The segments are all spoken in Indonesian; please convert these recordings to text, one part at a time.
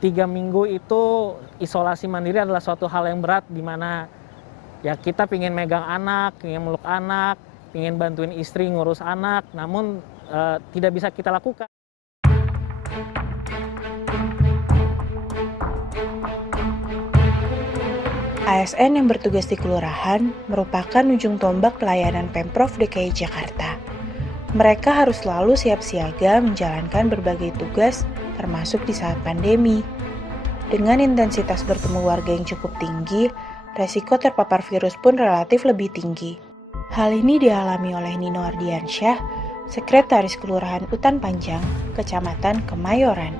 3 minggu itu isolasi mandiri adalah suatu hal yang berat, di mana ya kita pingin megang anak, pingin meluk anak, pingin bantuin istri ngurus anak, namun tidak bisa kita lakukan. ASN yang bertugas di kelurahan merupakan ujung tombak pelayanan Pemprov DKI Jakarta. Mereka harus selalu siap siaga menjalankan berbagai tugas, termasuk di saat pandemi. Dengan intensitas bertemu warga yang cukup tinggi, resiko terpapar virus pun relatif lebih tinggi. Hal ini dialami oleh Nino Ardiansyah, Sekretaris Kelurahan Utan Panjang, Kecamatan Kemayoran.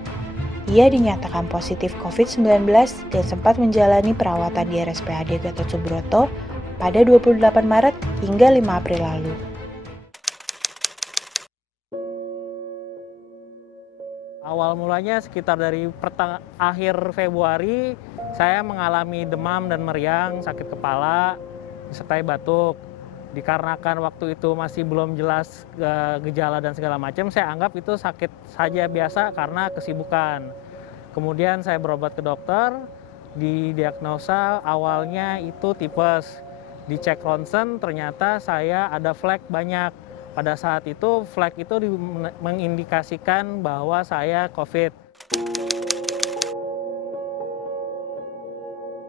Ia dinyatakan positif COVID-19 dan sempat menjalani perawatan di RSPAD Gatot Subroto pada 28 Maret hingga 5 April lalu. Awal mulanya sekitar dari akhir Februari, saya mengalami demam dan meriang, sakit kepala, disertai batuk. Dikarenakan waktu itu masih belum jelas gejala dan segala macam, saya anggap itu sakit saja biasa karena kesibukan. Kemudian saya berobat ke dokter, didiagnosa awalnya itu tipes. Dicek ronsen ternyata saya ada flek banyak. Pada saat itu flek itu mengindikasikan bahwa saya COVID.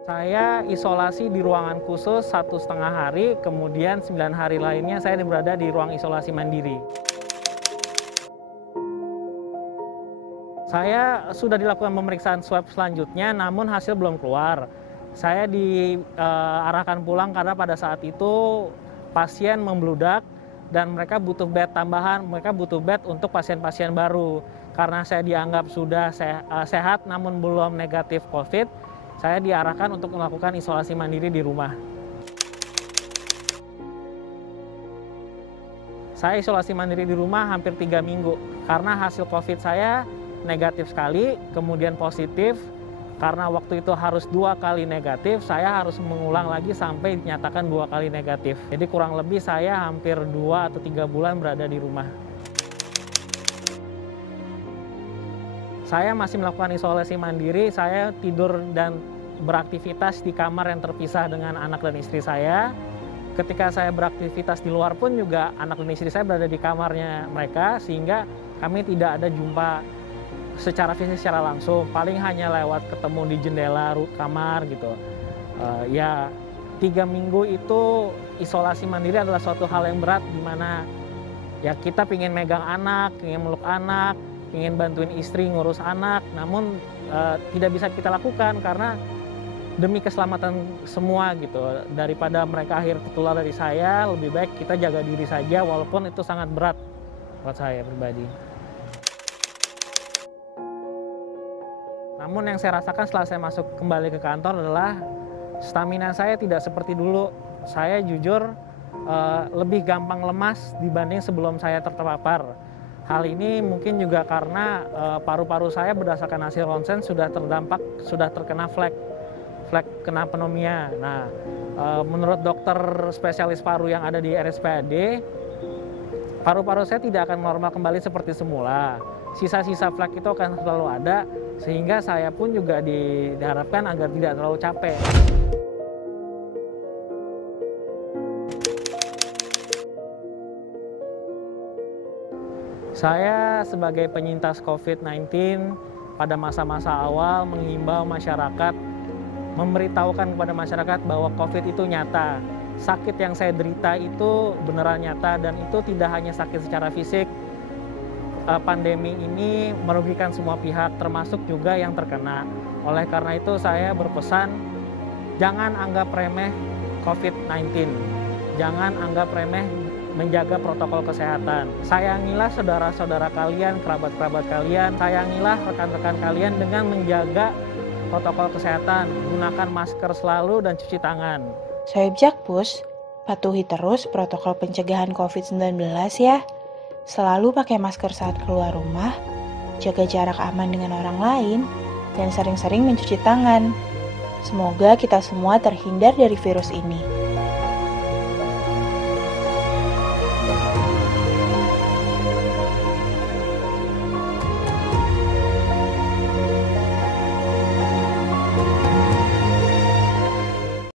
Saya isolasi di ruangan khusus 1,5 hari, kemudian 9 hari lainnya saya berada di ruang isolasi mandiri. Saya sudah dilakukan pemeriksaan swab selanjutnya, namun hasil belum keluar. Saya diarahkan pulang karena pada saat itu pasien membludak dan mereka butuh bed tambahan, mereka butuh bed untuk pasien-pasien baru. Karena saya dianggap sudah sehat namun belum negatif COVID, saya diarahkan untuk melakukan isolasi mandiri di rumah. Saya isolasi mandiri di rumah hampir 3 minggu karena hasil COVID saya negatif sekali, kemudian positif. Karena waktu itu harus 2 kali negatif, saya harus mengulang lagi sampai dinyatakan 2 kali negatif. Jadi kurang lebih saya hampir 2 atau 3 bulan berada di rumah. Saya masih melakukan isolasi mandiri, saya tidur dan beraktivitas di kamar yang terpisah dengan anak dan istri saya. Ketika saya beraktivitas di luar pun juga anak dan istri saya berada di kamarnya mereka, sehingga kami tidak ada jumpa secara fisik secara langsung, paling hanya lewat ketemu di jendela kamar gitu. 3 minggu itu isolasi mandiri adalah suatu hal yang berat, di mana ya kita pingin megang anak, pingin meluk anak, pingin bantuin istri ngurus anak, namun tidak bisa kita lakukan karena demi keselamatan semua gitu. Daripada mereka akhir tertular dari saya, lebih baik kita jaga diri saja walaupun itu sangat berat buat saya pribadi. Namun yang saya rasakan setelah saya masuk kembali ke kantor adalah stamina saya tidak seperti dulu. Saya jujur lebih gampang lemas dibanding sebelum saya terpapar. Hal ini mungkin juga karena paru-paru saya berdasarkan hasil ronsen sudah terkena flek kena pneumonia. Nah, menurut dokter spesialis paru yang ada di RSPAD, paru-paru saya tidak akan normal kembali seperti semula. Sisa-sisa flek itu akan selalu ada, sehingga saya pun juga diharapkan agar tidak terlalu capek. Saya sebagai penyintas COVID-19 pada masa-masa awal menghimbau masyarakat, memberitahukan kepada masyarakat bahwa COVID itu nyata. Sakit yang saya derita itu beneran nyata dan itu tidak hanya sakit secara fisik. Pandemi ini merugikan semua pihak, termasuk juga yang terkena. Oleh karena itu saya berpesan, jangan anggap remeh COVID-19. Jangan anggap remeh menjaga protokol kesehatan. Sayangilah saudara-saudara kalian, kerabat-kerabat kalian, sayangilah rekan-rekan kalian dengan menjaga protokol kesehatan. Gunakan masker selalu dan cuci tangan. Sohib Jakpus, patuhi terus protokol pencegahan COVID-19 ya. Selalu pakai masker saat keluar rumah, jaga jarak aman dengan orang lain, dan sering-sering mencuci tangan. Semoga kita semua terhindar dari virus ini.